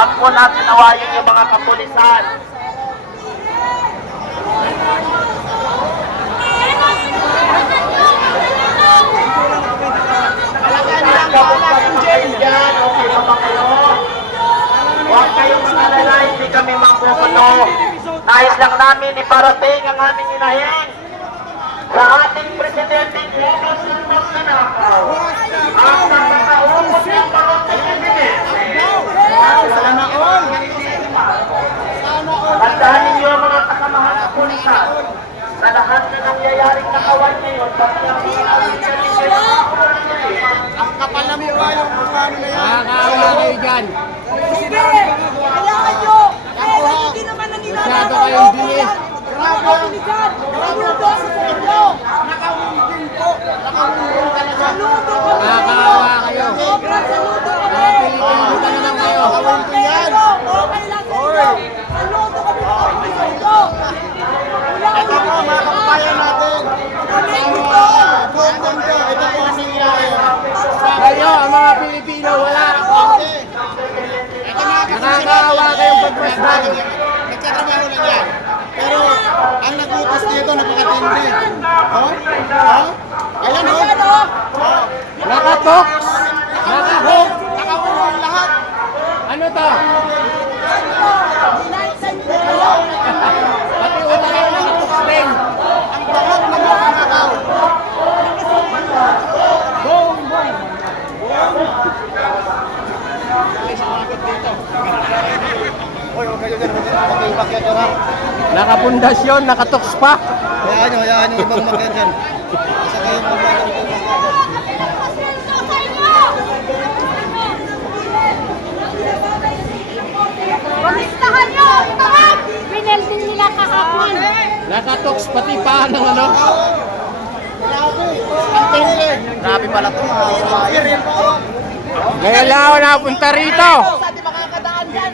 Huwag po natin awayin yung mga kapulisan. Huwag kayong mag-alala, hindi kami manggugulo. Nais lang namin iparating ang aming inahing sa ating presidente Bongbong magnanakaw. Ang nakakaupos ng parating presidente. Sana all. Tandaan ninyo ang mga kasamahan ng pulisan sa lahat na nangyayaring nakawal ngayon. Ang kapal na miwa yung mga ano na yan. Nakakawa kayo dyan. Sige! Kailangan nyo! Hindi naman ang Masyado kayong dinis. Nakakabilisan! Naluto sa inyo! Nakawundin po. Nakawundin talaga. Saludo ko! Nakakawa kayo. Sobrang saludo kami! Mga Pilipino na naman kayo. Pero okay lang sa inyo! Saludo kami sa inyo! Ito po mga kababayan natin. Ito po ang nangyayari. Kayo, ang mga Pilipino, wala. Nakakawa kayong pagpasdan. Nagkatrabaho lang yan. Pero ang nagutos dito napakatindi. Oh? Oh? Ayan oh. Oh. Nakatoks. Nakahok. Nakawulong lahat. Ano to? Pati ulo kayo nakatoks din. Ang lahat ng mga nakakaw. Boom, boom. Hoy, huwag kayo dyan. Mag-iibak yan dyan ha. Nakapundasyon, nakatoks pa. Hayaan nyo ibang mag-yan dyan. Isa kayo mag-iibak. Pamistahan nyo! Itahan! Pinelding nila kahapon. Nakatoks pati pa ng ano. Ang tindi. Grabe pala ito mga kababayan. Ngayon lang ako napunta rito. Di makakadaan dyan!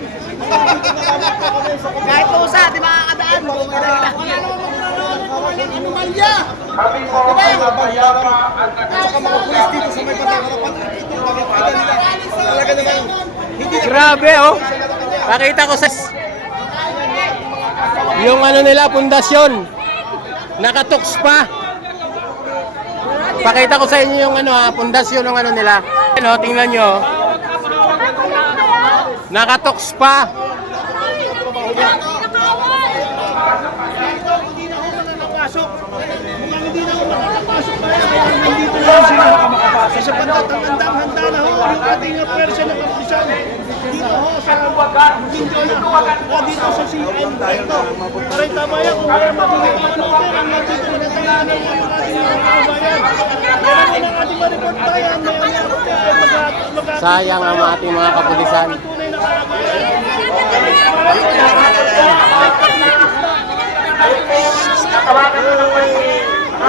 Kahit pusa, di makakadaan! Wala naman magkakaroon ng anomalya! Kami po ay mabayara at Saka mga pulis dito sa may patakaroon. Talaga naman. Hindi na Grabe oh. Pakita ko sa yung ano nila, pundasyon. Nakatoks pa. Pakita ko sa inyo yung ano ha, pundasyon ng ano nila. Ano, tingnan nyo. Nakatoks pa. hindi na ako makakapasok na yan. Kaya nandito lang sila makapasok. Sa handa na ho, yung ating pwersa ng kapulisan. Dito ho, sa Mindona. Dito sa CN. Dito. Para tabayan kung wala magiging panoter, ang nandito na tayanan mo yung ating mga kabayan. Kaya po ng ating maripot bayan, Sayang ang ating mga kapulisan. tunay na kabayan.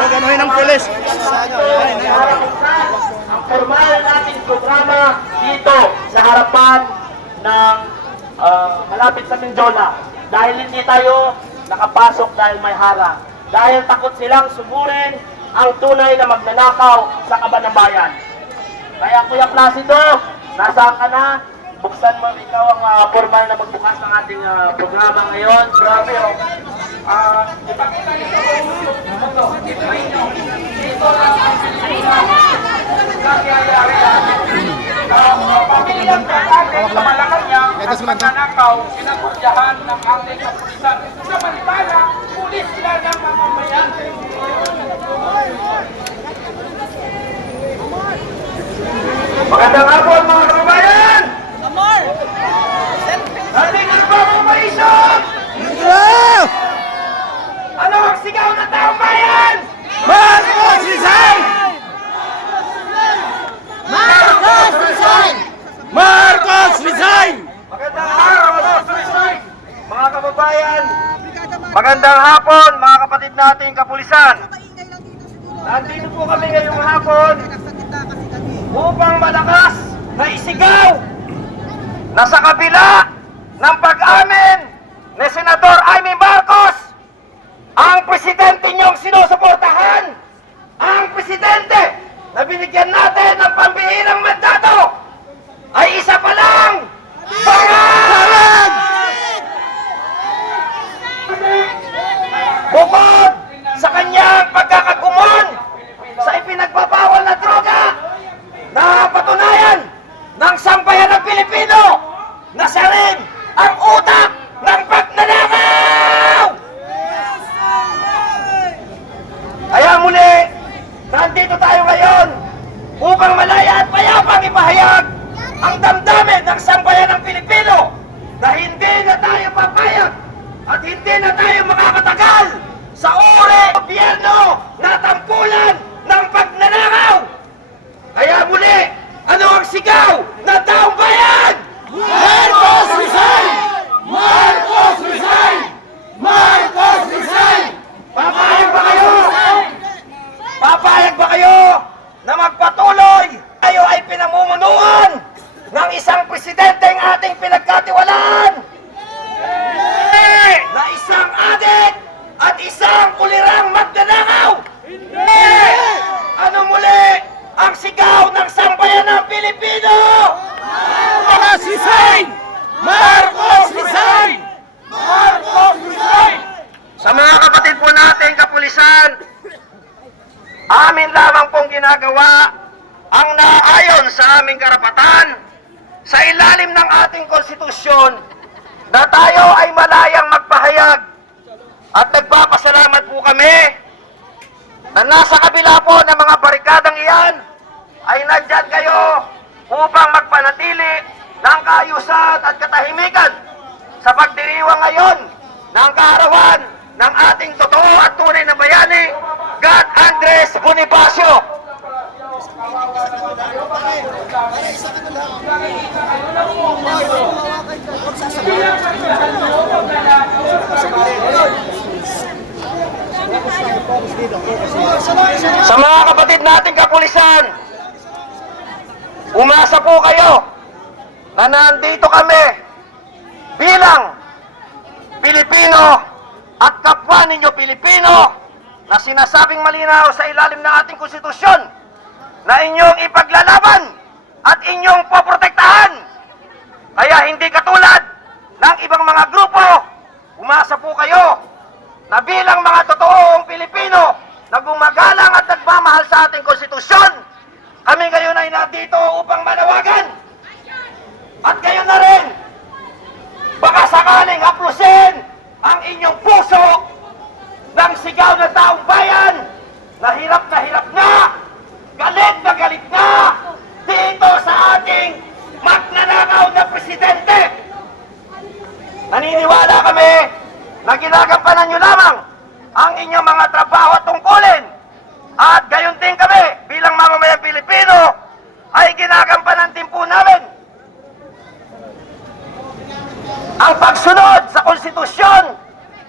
Ganuhin ng pulis. ang formal nating programa dito sa harapan ng malapit sa Mindona. Dahil hindi tayo nakapasok dahil may harang. Dahil takot silang suburin ang tunay na magnanakaw sa Kabanambayan. Kaya Kuya Placido, nasaan ka na? Buksan mo ikaw ang formal na magbukas ng ating programa ngayon. Grabe oh. Ipakita niyo ito. Dito lang ang pamilyang natin sa Malacanang at magnanakaw pinagpudyahan ng ating kapulisan. Samantala, pulis sila ng mamamayan. Magandang hapon mga kababayan! Amor! Ating nagpapapaisok! Ano ang sigaw ng taong bayan? Marcos resign! Marcos resign! Marcos resign! Magandang hapon mga kababayan! Magandang hapon mga kapatid nating kapulisan! Nandito po kami ngayong hapon upang malakas na isigaw na sa kabila ng pag-amin ni Senador Amy Marcos, ang presidente niyong sinusuportahan, ang presidente na binigyan natin ng pambihirang mandato ay isa pa lang, nandito tayo ngayon upang malaya at payapang ipahayag ang damdamin ng sambayan ng Pilipino na hindi na tayo papayag at hindi na tayo makakatagal sa uri ng gobyerno na tampulan ng pagnanakaw. Kaya muli, ano ang sigaw ng taong bayan? Marcos resign! Marcos resign! Marcos resign! Papayag ba kayo? Papayag ba kayo na magpatuloy? Tayo ay pinamumunuan ng isang presidenteng ating pinagkatiwalaan na isang adik at isang ulirang magnanakaw. Ano muli ang sigaw ng sambayan ng Pilipino? Marcos resign! Marcos resign! Marcos resign! Sa mga kapatid po natin kapulisan, amin lamang pong ginagawa ang naayon sa aming karapatan sa ilalim ng ating konstitusyon na tayo ay malayang magpahayag. At nagpapasalamat po kami na nasa kabila po ng mga barikadang iyan ay nandyan kayo upang magpanatili ng kaayusan at katahimikan sa pagdiriwang ngayon ng kaarawan ng ating totoo at tunay na bayani, God Andres Bonifacio. Sa mga kapatid nating kapulisan, umasa po kayo na nandito kami bilang Pilipino at kapwa ninyo Pilipino na sinasabing malinaw sa ilalim ng ating konstitusyon na inyong ipaglalaban at inyong poprotektahan. Kaya hindi katulad ng ibang mga grupo, umasa po kayo na bilang mga totoong Pilipino na gumagalang at nagmamahal sa ating konstitusyon, kami ngayon ay nandito upang manawagan. At kayo na rin, baka sakaling haplusin ang inyong puso ng sigaw ng taong bayan na hirap na, galit na dito sa ating magnanakaw na presidente. Naniniwala kami na ginagampanan nyo lamang ang inyong mga trabaho at tungkulin. At gayon din kami bilang mamamayang Pilipino ay ginagampanan din po namin ang pagsunod sa konstitusyon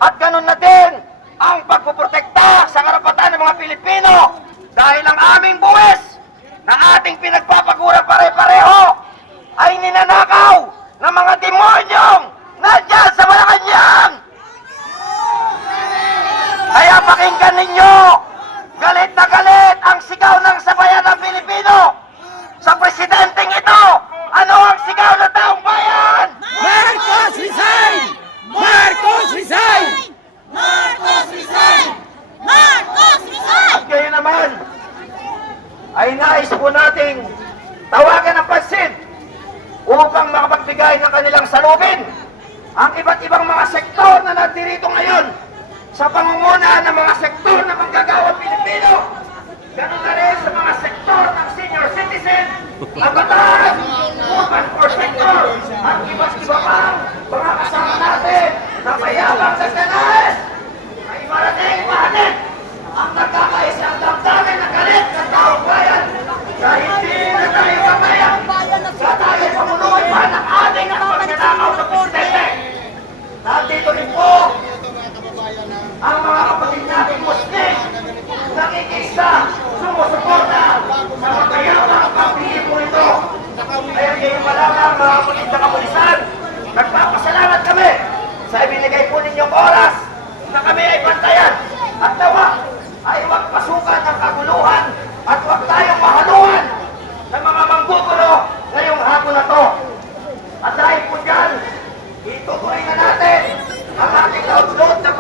at ganun na din ang pagpuprotekta sa karapatan ng mga Pilipino dahil ang aming buwis na ating pinagpapagurang pare-pareho ay ninanakaw ng mga demonyong nandyan sa Malacanang. Kaya pakinggan ninyo, galit na galit ang sigaw ng sabayan ng Pilipino sa presidenteng ito. Ano ang sigaw ng taong bayan? Marcos resign! Marcos resign! Marcos resign! Marcos resign! At ngayon naman, ay nais po nating tawagan ng pansin upang makapagbigay ng kanilang salubin ang iba't ibang mga sektor na nandirito ngayon sa pangunguna ng mga sektor na manggagawa Pilipino. Ganun na rin sa mga sektor ng senior citizen, kabataan, urban poor sector, at iba't iba pang mga kasama natin na mayabang sa kanais ay marating mahatid ang nagkakaisang damdamin na galit ng taong bayan na hindi na tayo papayag sa tayo pamunuan pa ng ating pagnanakaw na presidente. Nandito rin po ang mga kapatid natin Muslim nakikisa, sumusuporta sa magkayabang pagpili po ito. Kaya ngayon pa lamang mga kapatid na kapulisan, nagpapasalamat kami sa ibinigay po ninyong oras na kami ay bantayan at nawa ay huwag pasukan ng kaguluhan at huwag tayong mahaluan ng mga manggugulo ngayong hapon na to. At dahil po dyan, itutuloy na natin ang ating outload na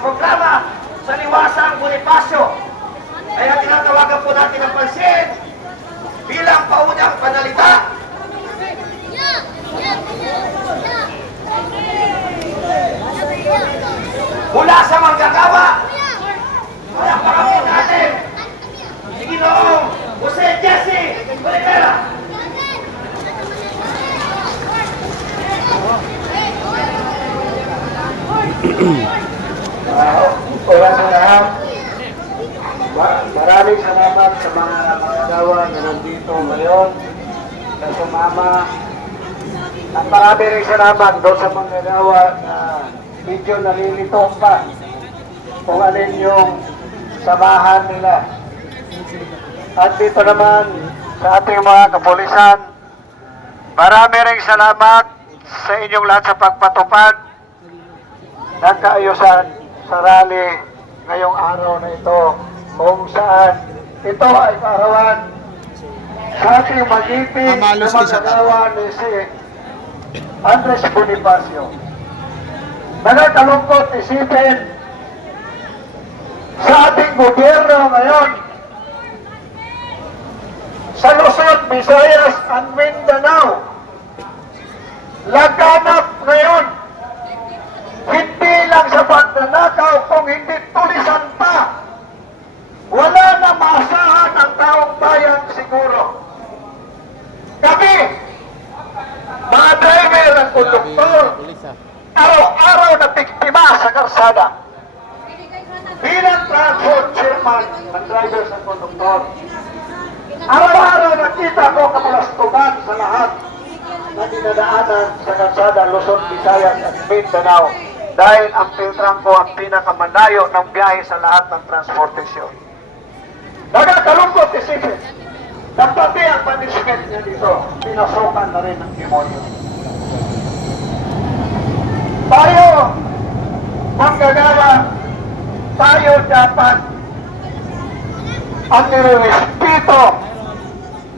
programa sa Liwasang Bonifacio. Kaya tinatawagan po natin ang pansin bilang paunang panalita mula sa manggagawa. Wala pa kami natin. Sige no. salamat sa mga manggagawa na nandito ngayon na sumama. At marami rin salamat doon sa manggagawa na medyo nalilito pa kung alin yung samahan nila. At dito naman sa ating mga kapulisan, marami rin salamat sa inyong lahat sa pagpatupad ng kaayusan sa rally ngayong araw na ito, kung saan ito ay kaarawan sa ating magipin na magagawa ni si Andres Bonifacio. Nakakalungkot isipin sa ating gobyerno ngayon sa Luzon, Visayas at Mindanao, laganap ngayon hindi lang sa pagnanakaw kung hindi tulisan pa. Wala na maasahan ang taong bayan siguro. Kami, mga driver at konduktor, araw-araw na biktima sa karsada. Bilang transport chairman ng drivers at konduktor, araw-araw nakita ko kapalastugan sa lahat na dinadaanan sa kalsada Luzon, Visayas at Mindanao dahil ang Filtranco ang pinakamalayo ng biyahe sa lahat ng transportasyon. Nagakalungkot isipin na pati ang punishment niya dito, pinasukan na rin ng demonyo. Tayo, manggagawa, tayo dapat ang nirespeto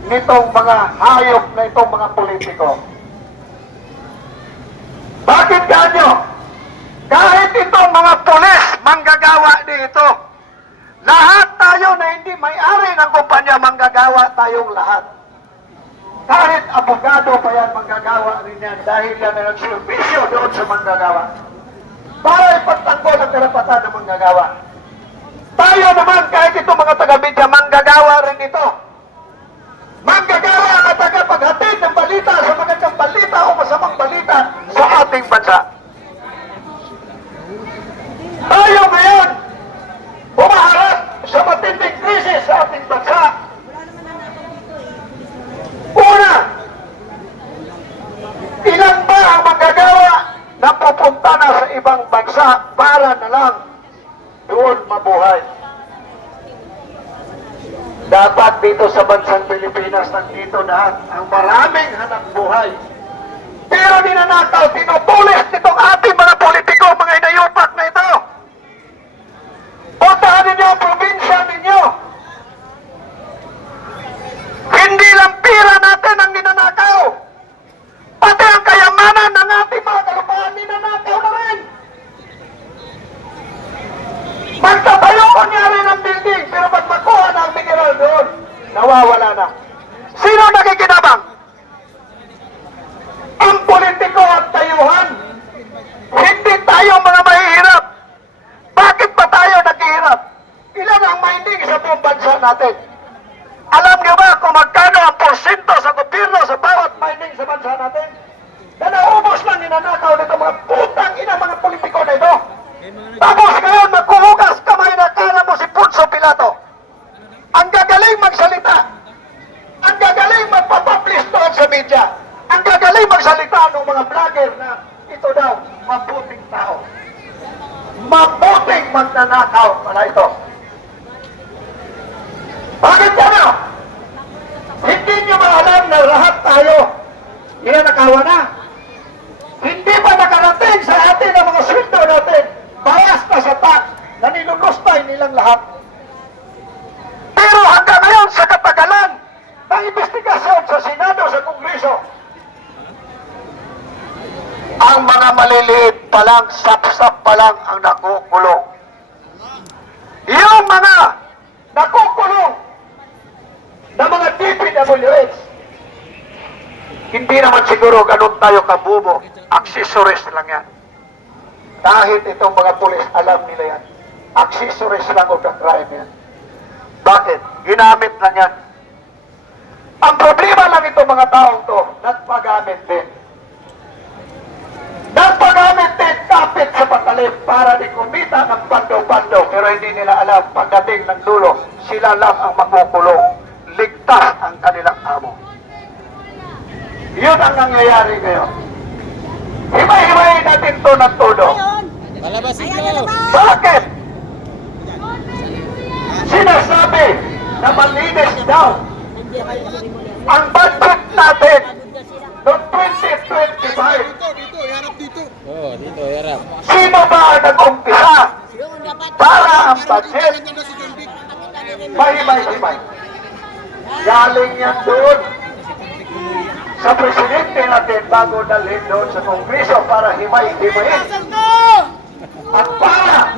nitong mga hayop na itong mga politiko. Bakit ganyo? Kahit itong mga pulis, manggagawa dito. Lahat tayo na hindi may-ari ng kumpanya, manggagawa tayong lahat. Kahit abogado pa yan, manggagawa rin yan dahil yan ay nagservisyo doon sa manggagawa. Para ipagtanggol ang karapatan ng manggagawa. Tayo naman, kahit itong mga taga-media, manggagawa rin ito. Manggagawa at tagapaghatid ng balita sa magandang balita o masamang balita sa ating bansa. Tayo ngayon, umaharap sa matinding krisis sa ating bansa. Una, ilan ba ang manggagawa na pupunta na sa ibang bansa para na lang doon mabuhay? Dapat dito sa bansang Pilipinas nandito lahat ang maraming hanap buhay. Pero ninanakaw, tinutulis nitong ating mga politiko, mga inayupak na ito. Puntahan ninyo ang probinsya ninyo. Hindi lang pira natin ang ninanakaw. Pati ang kayamanan ng ating mga kalupahan ninanakaw na rin. Magtatayo kunyari ng building, pero pag makuha na ang mineral doon, nawawala na. Sino nakikinabang? Ang politiko at tayuhan. Hindi tayo mga mahihirap. Bakit ba tayo naghihirap? Ilan ang mining sa buong bansa natin? Alam niyo ba kung magkano ang porsyento sa gobyerno sa bawat mining sa bansa natin? Na naubos lang ninanakaw nito mga putang ina mga politiko na ito. Tapos ngayon magkuhugas kamay na kala mo si Poncio Pilato. Ang gagaling magsalita. Ang gagaling magpapublish doon sa media. Ang gagaling magsalita ng mga vlogger na ito daw, mabuting tao. Mabuting magnanakaw pala ito. Bakit gano'n? Hindi nyo maalam na lahat tayo ninanakawan na. Hindi pa nakarating sa atin ang mga sweldo natin. Bayas na sa tax na nilulustay nilang lahat. Pero hanggang ngayon sa katagalan ng investigasyon sa Senado, sa Kongreso, ang mga maliliit pa lang, sap-sap pa lang ang nakukulong. Yung mga nakukulong na mga DPWH, hindi naman siguro ganun tayo kabubo. Accessories lang yan. Kahit itong mga pulis, alam nila yan. Accessories lang of the crime yan. Bakit? Ginamit lang yan. Ang problema lang itong mga taong to, nagpagamit din. Nagpagamit din kapit sa patalim para di kumita ng bando-bando. Pero hindi nila alam, pagdating ng dulo, sila lang ang makukulong. Ligtas ang kanilang amo. Yun ang nangyayari ngayon. Himay-himayin natin to ng todo. Palabas ito. Bakit? Sinasabi na malinis daw ang budget natin noong 2025. Oh, dito, harap. Sino ba ang nag-umpisa para ang budget mahimay-himay? Galing yan doon sa presidente natin bago dalhin doon sa Kongreso para himay-himayin. At para